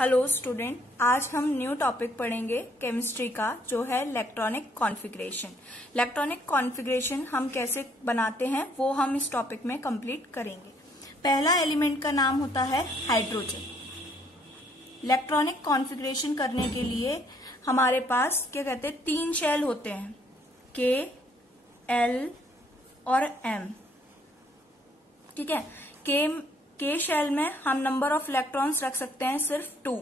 Hello student, आज हम new topic पढ़ेंगे केमिस्ट्री का, जो है इलेक्ट्रॉनिक कॉन्फ़िगरेशन। इलेक्ट्रॉनिक कॉन्फ़िगरेशन हम कैसे बनाते हैं वो हम इस टॉपिक में कंप्लीट करेंगे। पहला एलिमेंट का नाम होता है हाइड्रोजन। इलेक्ट्रॉनिक कॉन्फ़िगरेशन करने के लिए हमारे पास क्या कहते हैं, 3 शेल होते हैं, के, एल और एम। ठीक है, के शेल में हम नंबर ऑफ इलेक्ट्रॉन्स रख सकते हैं सिर्फ 2।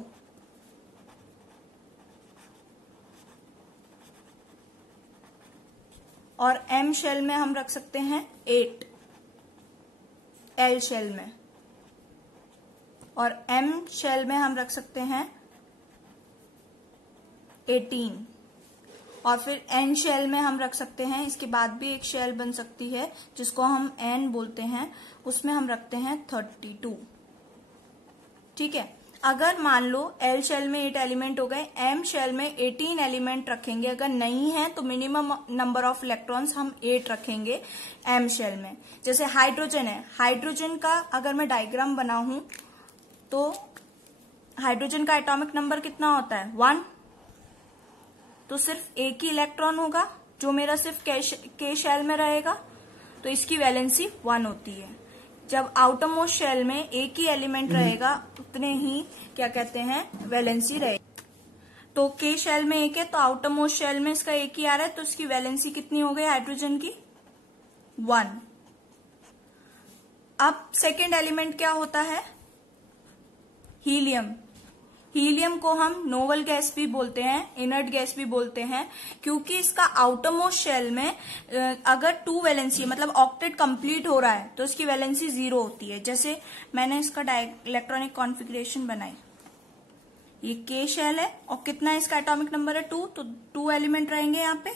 और एम शेल में हम रख सकते हैं 8, एल शेल में। और एम शेल में हम रख सकते हैं 18। और फिर एन शेल में हम रख सकते हैं, इसके बाद भी एक शेल बन सकती है जिसको हम एन बोलते हैं, उसमें हम रखते हैं 32। ठीक है, अगर मान लो एल शेल में 8 एलिमेंट हो गए, एम शेल में 18 एलिमेंट रखेंगे। अगर नहीं है तो मिनिमम नंबर ऑफ इलेक्ट्रॉन्स हम 8 रखेंगे एम शेल में। जैसे हाइड्रोजन है, हाइड्रोजन का अगर मैं डायग्राम बनाऊं तो हाइड्रोजन का एटॉमिक नंबर कितना होता है, 1। तो सिर्फ एक ही इलेक्ट्रॉन होगा जो मेरा सिर्फ के शेल में रहेगा, तो इसकी वैलेंसी 1 होती है। जब आउटर मोस्ट शेल में एक ही एलिमेंट रहेगा, उतने ही क्या कहते हैं, वैलेंसी रहेगी। तो के शेल में 1 है तो आउटर मोस्ट शेल में इसका एक ही आ रहा है, तो इसकी वैलेंसी कितनी हो गई हाइड्रोजन की, 1। अब सेकेंड एलिमेंट क्या होता है, हीलियम। हीलियम को हम नोवल गैस भी बोलते हैं, इनर्ट गैस भी बोलते हैं, क्योंकि इसका आउटर मोस्ट शेल में अगर 2 वैलेंसी मतलब ऑक्टेट कंप्लीट हो रहा है तो इसकी वैलेंसी 0 होती है। जैसे मैंने इसका इलेक्ट्रॉनिक कॉन्फ़िगरेशन बनाई, ये के शेल है और कितना है इसका एटॉमिक नंबर है 2, तो 2 एलिमेंट रहेंगे यहाँ पे,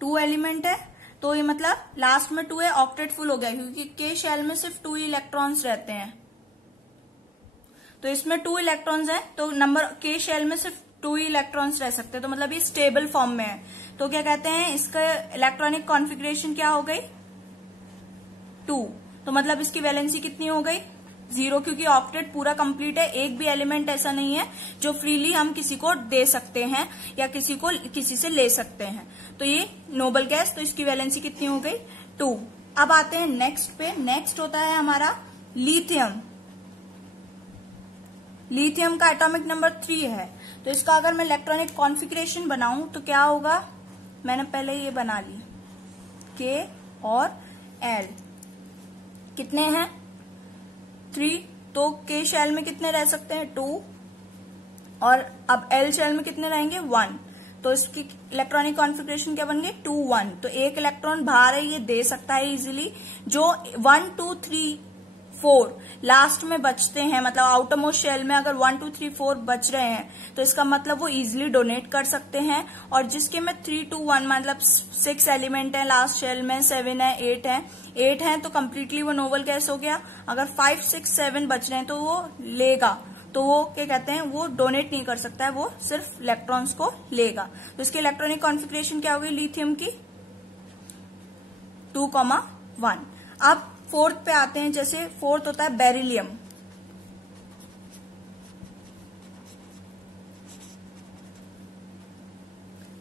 2 एलिमेंट है, तो ये मतलब लास्ट में 2 है, ऑक्टेट फुल हो गया, क्योंकि के शेल में सिर्फ 2 इलेक्ट्रॉन्स रहते हैं। तो इसमें 2 इलेक्ट्रॉन्स हैं, तो नंबर के शेल में सिर्फ 2 ही इलेक्ट्रॉन्स रह सकते हैं, तो मतलब ये स्टेबल फॉर्म में है। तो क्या कहते हैं, इसका इलेक्ट्रॉनिक कॉन्फ़िगरेशन क्या हो गई, 2। तो मतलब इसकी वैलेंसी कितनी हो गई, 0, क्योंकि ऑक्टेट पूरा कंप्लीट है। एक भी एलिमेंट ऐसा नहीं है जो फ्रीली हम किसी को दे सकते हैं या किसी से ले सकते हैं। तो ये नोबल गैस, तो इसकी वैलेंसी कितनी हो गई, 2। अब आते हैं नेक्स्ट पे। नेक्स्ट होता है हमारा लिथियम। लिथियम का एटॉमिक नंबर 3 है, तो इसका अगर मैं इलेक्ट्रॉनिक कॉन्फ़िगरेशन बनाऊं तो क्या होगा, मैंने पहले ये बना ली, के और एल कितने हैं, 3। तो के शेल में कितने रह सकते हैं, 2। और अब एल शेल में कितने रहेंगे, 1। तो इसकी इलेक्ट्रॉनिक कॉन्फ़िगरेशन क्या बन गई, 2 1। तो एक इलेक्ट्रॉन बाहर है, ये दे सकता है इजीली। जो 1 2 3 4 लास्ट में बचते हैं, मतलब आउटर मोस्ट शेल में अगर 1 2 3 4 बच रहे हैं, तो इसका मतलब वो इजीली डोनेट कर सकते हैं। और जिसके में 3 2 1 मतलब 6 एलिमेंट है लास्ट शेल में, 7 है, 8 है, तो कम्प्लीटली वो नोबल गैस हो गया। अगर 5 6 7 बच रहे हैं तो वो लेगा, तो वो क्या कहते हैं, वो डोनेट नहीं कर सकता है, वो सिर्फ इलेक्ट्रॉन्स को लेगा। तो इसकी इलेक्ट्रॉनिक कॉन्फ़िगरेशन क्या होगी लिथियम की, 2 1। अब फोर्थ पे आते हैं। जैसे फोर्थ होता है बेरिलियम।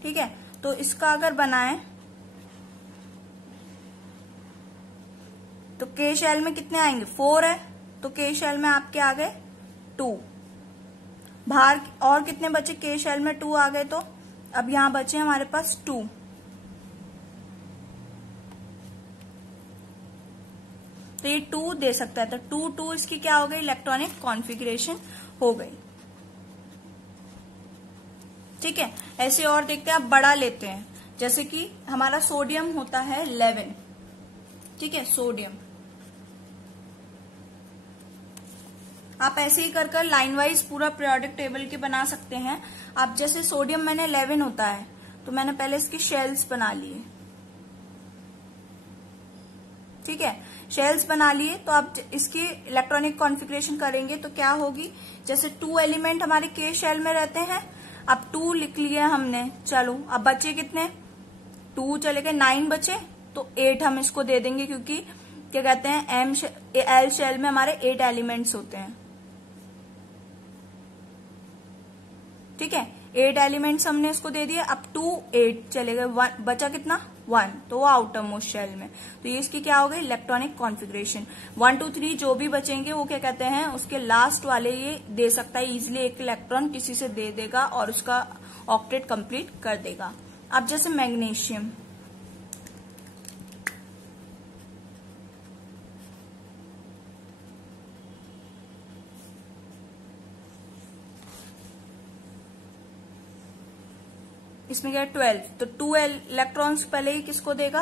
ठीक है, तो इसका अगर बनाएं तो के शेल में कितने आएंगे, 4 है, तो के शेल में आपके आ गए 2। बाहर और कितने बचे, के शेल में 2 आ गए, तो अब यहां बचे हमारे पास 2। तो ये 2 दे सकता है, तो 2 2 इसकी क्या हो गई, इलेक्ट्रॉनिक कॉन्फ़िगरेशन हो गई। ठीक है, ऐसे और देखते हैं। आप बड़ा लेते हैं, जैसे कि हमारा सोडियम होता है 11। ठीक है, सोडियम आप ऐसे ही कर लाइन वाइज पूरा पीरियोडिक टेबल के बना सकते हैं। आप जैसे सोडियम मैंने 11 होता है, तो मैंने पहले इसके शेल्स बना लिए। ठीक है, शेल्स बना लिए, तो आप इसकी इलेक्ट्रॉनिक कॉन्फ़िगरेशन करेंगे तो क्या होगी, जैसे 2 एलिमेंट हमारे के शेल में रहते हैं, अब 2 लिख लिया हमने। चलो अब बचे कितने, 2 चले गए, 9 बचे, तो 8 हम इसको दे देंगे, क्योंकि क्या कहते हैं एल शेल में हमारे 8 एलिमेंट्स होते हैं। ठीक है, 8 एलिमेंट्स हमने इसको दे दिए। अब 2 8 चले गए, बचा कितना 1, तो वो आउटर मोस्ट शेल में। तो ये इसकी क्या हो गई इलेक्ट्रॉनिक कॉन्फ़िगरेशन। 1 2 3 जो भी बचेंगे वो क्या कहते हैं, उसके लास्ट वाले ये दे सकता है इजिली, एक इलेक्ट्रॉन किसी से दे देगा और उसका ऑक्टेट कंप्लीट कर देगा। अब जैसे मैग्नीशियम, इसमें क्या है 12, तो 2 इलेक्ट्रॉन्स पहले ही किसको देगा,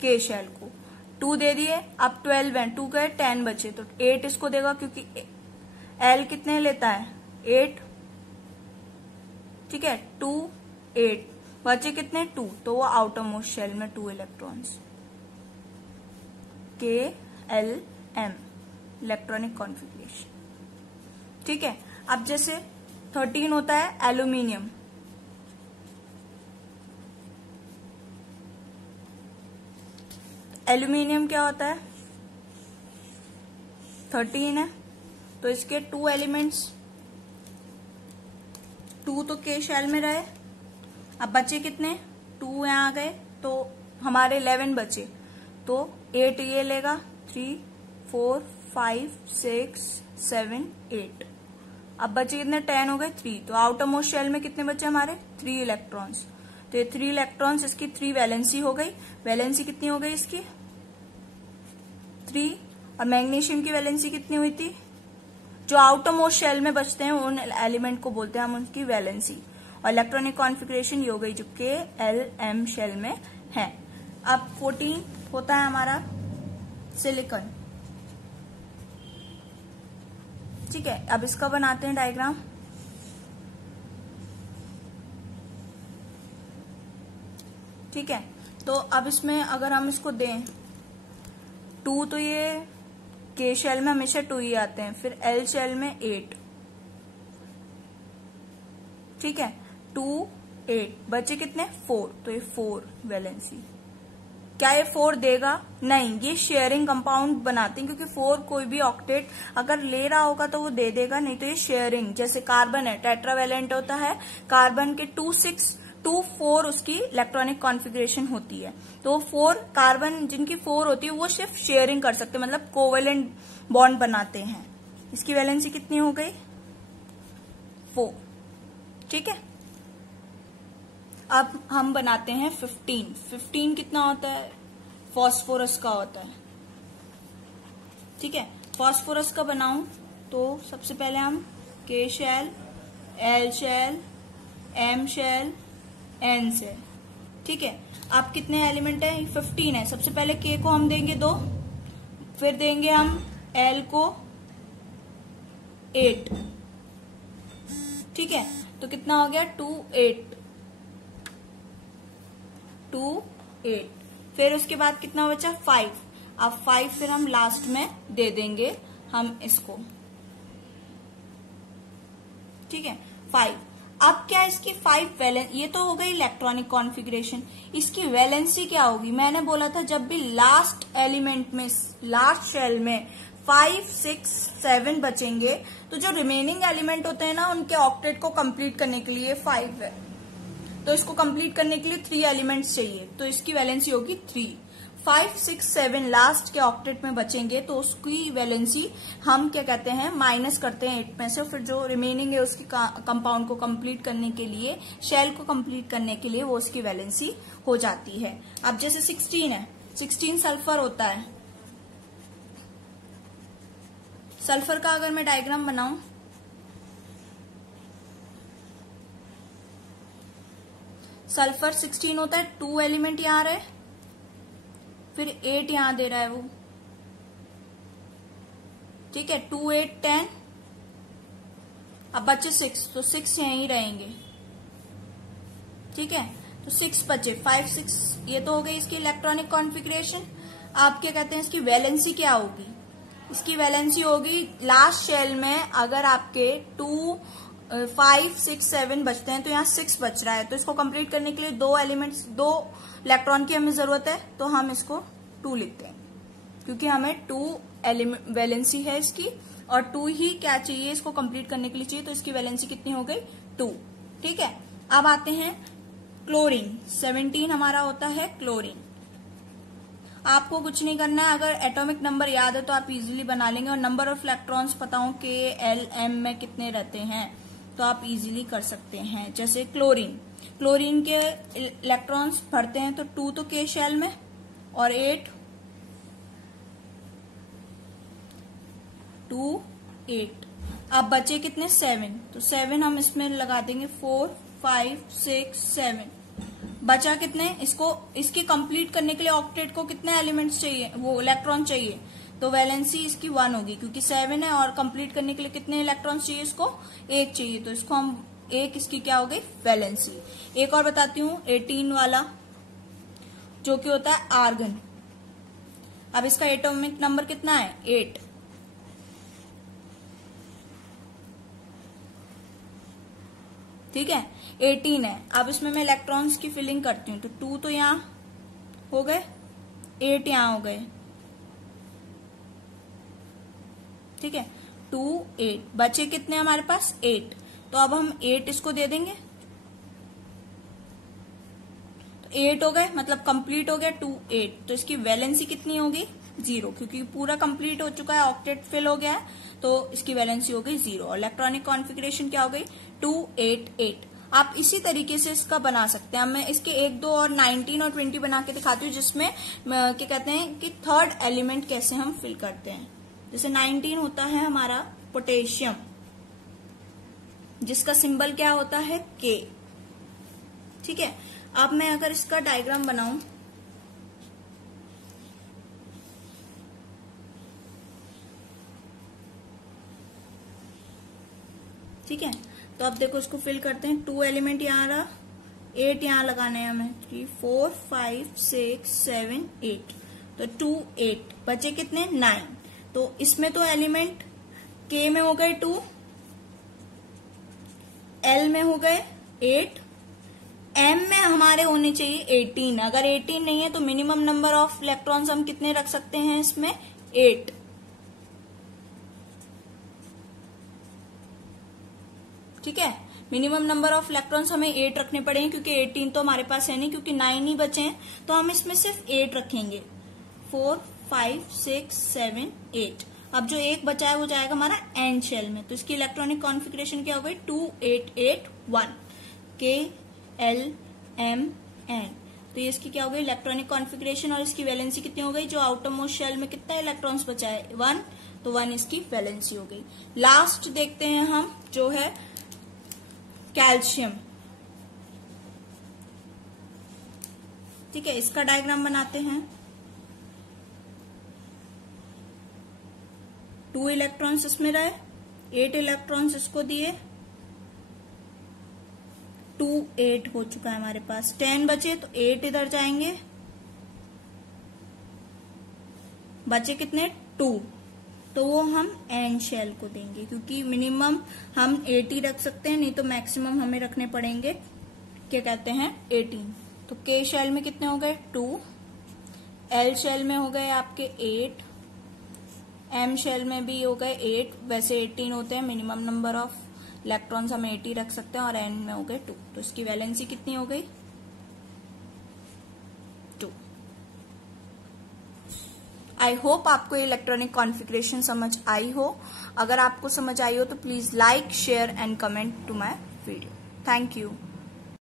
के शेल को 2 दे दिए। अब 12 है, 2 गए 10 बचे, तो 8 इसको देगा क्योंकि एल कितने लेता है 8, ठीक है 2 8 बचे कितने 2, तो वो आउटर मोस्ट शेल में 2 इलेक्ट्रॉन्स, के एल एम इलेक्ट्रॉनिक कॉन्फ़िगरेशन। ठीक है, अब जैसे 13 होता है एल्यूमिनियम, एल्यूमिनियम क्या होता है 13 है, तो इसके 2 एलिमेंट्स, 2 तो के शेल में रहे, अब बचे कितने 2 यहाँ आ गए, तो हमारे 11 बचे, तो 8 ये लेगा, 3 4 5 6 7 8, अब बचे कितने 10 हो गए 3, तो आउटर मोस्ट शेल में कितने बचे हमारे 3 इलेक्ट्रॉन्स, तो ये 3 इलेक्ट्रॉन्स, इसकी 3 वैलेंसी हो गई। वैलेंसी कितनी हो गई इसकी 3, और मैग्नीशियम की वैलेंसी कितनी हुई थी, जो आउटर मोस्ट शेल में बचते हैं उन एलिमेंट को बोलते हैं हम उनकी वैलेंसी, और इलेक्ट्रॉनिक कॉन्फ़िगरेशन ये हो गई जो के एल एम शेल में है। अब 14 होता है हमारा सिलिकॉन। ठीक है, अब इसका बनाते हैं डायग्राम। ठीक है, तो अब इसमें अगर हम इसको दें 2, तो ये के शेल में हमेशा 2 ही आते हैं, फिर एल शेल में 8, ठीक है 2 8 बचे कितने 4, तो ये 4 वैलेंसी। क्या ये 4 देगा, नहीं, ये शेयरिंग कंपाउंड बनाते हैं, क्योंकि 4 कोई भी ऑक्टेट अगर ले रहा होगा तो वो दे देगा, नहीं तो ये शेयरिंग, जैसे कार्बन है टेट्रावैलेंट होता है, कार्बन के 2 6 2 4 उसकी इलेक्ट्रॉनिक कॉन्फ़िगरेशन होती है, तो 4 कार्बन जिनकी 4 होती है वो सिर्फ शेयरिंग कर सकते हैं, मतलब कोवेलेंट बॉन्ड बनाते हैं। इसकी वैलेंसी कितनी हो गई 4, ठीक है। अब हम बनाते हैं 15 कितना होता है फास्फोरस का होता है, ठीक है। फास्फोरस का बनाऊं तो सबसे पहले हम K shell, L shell, M shell, N shell, ठीक है। अब कितने एलिमेंट है 15 है, सबसे पहले के को हम देंगे 2, फिर देंगे हम एल को 8, ठीक है, तो कितना हो गया 2 8, फिर उसके बाद कितना बचा 5, अब 5 फिर हम लास्ट में दे देंगे हम इसको, ठीक है 5। अब क्या इसकी 5 वैलेंस, ये तो हो गई इलेक्ट्रॉनिक कॉन्फ़िगरेशन, इसकी वैलेंसी क्या होगी, मैंने बोला था जब भी लास्ट एलिमेंट में लास्ट शेल में 5 6 7 बचेंगे, तो जो रिमेनिंग एलिमेंट होते हैं ना उनके ऑक्टेट को कंप्लीट करने के लिए 5 है, तो इसको कंप्लीट करने के लिए 3 एलिमेंट्स चाहिए, तो इसकी वैलेंसी होगी 3। 5 6 7 लास्ट के ऑक्टेट में बचेंगे, तो उसकी वैलेंसी हम क्या कहते हैं माइनस करते हैं 8 में से, फिर जो रिमेनिंग है उसकी कंपाउंड को कंप्लीट करने के लिए, शेल को कंप्लीट करने के लिए वो उसकी वैलेंसी हो जाती है। अब जैसे 16 है, 16 सल्फर होता है, सल्फर का अगर मैं डायग्राम बनाऊं, सल्फर 16 होता है, 2 एलिमेंट यहां रहे, फिर 8 यहां दे रहा है वो, ठीक है 2 8 10, अब बचे 6, तो 6 यहीं रहेंगे, ठीक है, तो 6 बचे, 5 6, ये तो हो गई इसकी इलेक्ट्रॉनिक कॉन्फ़िगरेशन। आप क्या कहते हैं इसकी वैलेंसी क्या होगी, इसकी वैलेंसी होगी लास्ट शेल में अगर आपके 2 5 6 7 बचते हैं, तो यहाँ 6 बच रहा है, तो इसको कंप्लीट करने के लिए 2 एलिमेंट्स 2 इलेक्ट्रॉन की हमें जरूरत है, तो हम इसको 2 लिखते हैं, क्योंकि हमें 2 वैलेंसी है इसकी और 2 ही क्या चाहिए इसको कंप्लीट करने के लिए चाहिए, तो इसकी वैलेंसी कितनी हो गई 2। ठीक है, अब आते हैं क्लोरीन। 17 हमारा होता है क्लोरीन। आपको कुछ नहीं करना है, अगर एटॉमिक नंबर याद है तो आप इजीली बना लेंगे, और नंबर ऑफ इलेक्ट्रॉन्स पता हो के एल एम में कितने रहते हैं तो आप इजीली कर सकते हैं। जैसे क्लोरीन के इलेक्ट्रॉन्स भरते हैं तो 2 तो के शेल में और 8 2 8। अब बचे कितने 7, तो 7 हम इसमें लगा देंगे 4 5 6 7। बचा कितने, इसकी कंप्लीट करने के लिए ऑक्टेट को कितने एलिमेंट्स चाहिए, वो इलेक्ट्रॉन चाहिए, तो वैलेंसी इसकी 1 होगी क्योंकि 7 है और कंप्लीट करने के लिए कितने इलेक्ट्रॉन्स चाहिए, इसको 1 चाहिए, तो इसको हम 1 इसकी क्या हो गई वैलेंसी। एक और बताती हूँ 18 वाला जो कि होता है आर्गन। अब इसका एटॉमिक नंबर कितना है 8। ठीक है, 18 है। अब इसमें मैं इलेक्ट्रॉन्स की फिलिंग करती हूँ, तो 2 तो यहाँ हो गए, 8 यहाँ हो गए। ठीक है, 2 8 बचे कितने हमारे पास 8, तो अब हम 8 इसको दे देंगे, तो 8 हो गए, मतलब कंप्लीट हो गया 2 8। तो इसकी वैलेंसी कितनी होगी 0, क्योंकि पूरा कंप्लीट हो चुका है, ऑक्टेट फिल हो गया है, तो इसकी वैलेंसी हो गई 0 और इलेक्ट्रॉनिक कॉन्फ़िगरेशन क्या हो गई 2 8 8। आप इसी तरीके से इसका बना सकते हैं। मैं इसके 1 2 और 19 और 20 बना के दिखाती हूँ, जिसमें क्या कहते हैं कि थर्ड एलिमेंट कैसे हम फिल करते हैं। जैसे 19 होता है हमारा पोटेशियम, जिसका सिंबल क्या होता है के। ठीक है, अब मैं अगर इसका डायग्राम बनाऊं, ठीक है, तो अब देखो इसको फिल करते हैं। 2 एलिमेंट यहाँ रहा, 8 यहाँ लगाने हैं हमें, 3 4 5 6 7 8, तो 2 8 बचे कितने 9। तो इसमें तो एलिमेंट के में हो गए 2, एल में हो गए 8, एम में हमारे होने चाहिए 18। अगर 18 नहीं है तो मिनिमम नंबर ऑफ इलेक्ट्रॉन्स हम कितने रख सकते हैं इसमें 8। ठीक है, मिनिमम नंबर ऑफ इलेक्ट्रॉन्स हमें 8 रखने पड़ेंगे, क्योंकि 18 तो हमारे पास है नहीं, क्योंकि 9 ही बचे हैं, तो हम इसमें सिर्फ 8 रखेंगे। 4 5 6 7 8। अब जो एक बचा है वो जाएगा हमारा एन शेल में, तो इसकी इलेक्ट्रॉनिक कॉन्फ़िगरेशन क्या हो गई 2 8 8 1 के एल एम एन। तो ये इसकी क्या हो गई इलेक्ट्रॉनिक कॉन्फ़िगरेशन, और इसकी वैलेंसी कितनी हो गई, जो आउटर मोस्ट शेल में कितना इलेक्ट्रॉन्स बचा है 1, तो 1 इसकी वैलेंसी हो गई। लास्ट देखते हैं हम जो है कैल्शियम। ठीक है, इसका डायग्राम बनाते हैं। 2 इलेक्ट्रॉन्स इसमें रहे, 8 इलेक्ट्रॉन्स इसको दिए, 2 8 हो चुका है हमारे पास। 10 बचे तो 8 इधर जाएंगे, बचे कितने 2, तो वो हम एन शेल को देंगे, क्योंकि मिनिमम हम 8 ही रख सकते हैं, नहीं तो मैक्सिमम हमें रखने पड़ेंगे क्या कहते हैं 18। तो के शेल में कितने हो गए 2, एल शेल में हो गए आपके 8, एम शेल में भी हो गए 8। वैसे 18 होते हैं, मिनिमम नंबर ऑफ इलेक्ट्रॉन्स हम 8 ही रख सकते हैं, और एन में हो गए 2। तो इसकी वैलेंसी कितनी हो गई 2। आई होप आपको इलेक्ट्रॉनिक कॉन्फ़िगरेशन समझ आई हो। अगर आपको समझ आई हो तो please like share and comment to my video. Thank you.